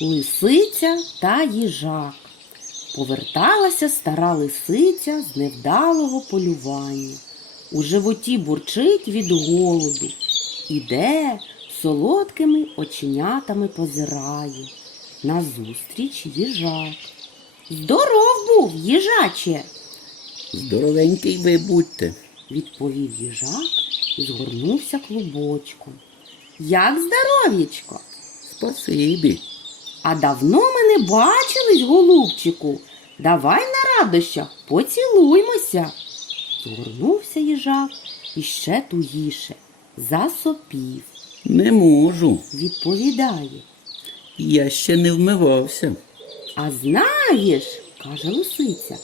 Лисиця та їжак. Поверталася стара лисиця з невдалого полювання. У животі бурчить від голоду. Іде, солодкими оченятами позирає. Назустріч їжак. Здоров був, їжаче, Здоровенький ви будьте. відповів їжак і згорнувся клубочком. Як здоров'ячко? Спасибі. А давно ми не бачились, голубчику. Давай на радощах поцілуймося. Згорнувся їжак і ще тугіше. Засопів, Не можу. відповідає. Я ще не вмивався. А знаєш, каже лисиця,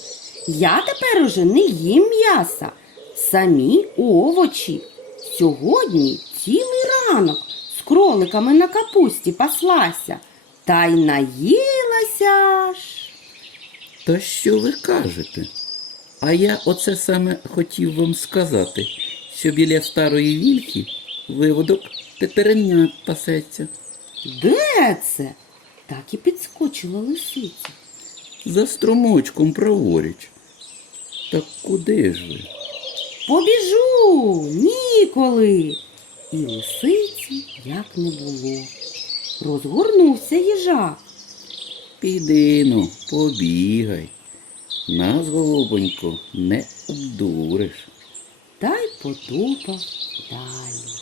я тепер уже не їм м'яса, самі овочі. Сьогодні цілий ранок з кроликами на капусті паслася, та й наїлася ж. Та що ви кажете? А я оце саме хотів вам сказати, що біля старої вільхи виводок тетеренят пасеться. Де це? Так і підскочила лисиця. За струмочком праворіч. Так куди ж ви? Побіжу, ніколи. І лисиці як не було. Розгорнувся їжак. Піди ну, побігай. Нас, голубонько, не обдуриш. та й потупав далі.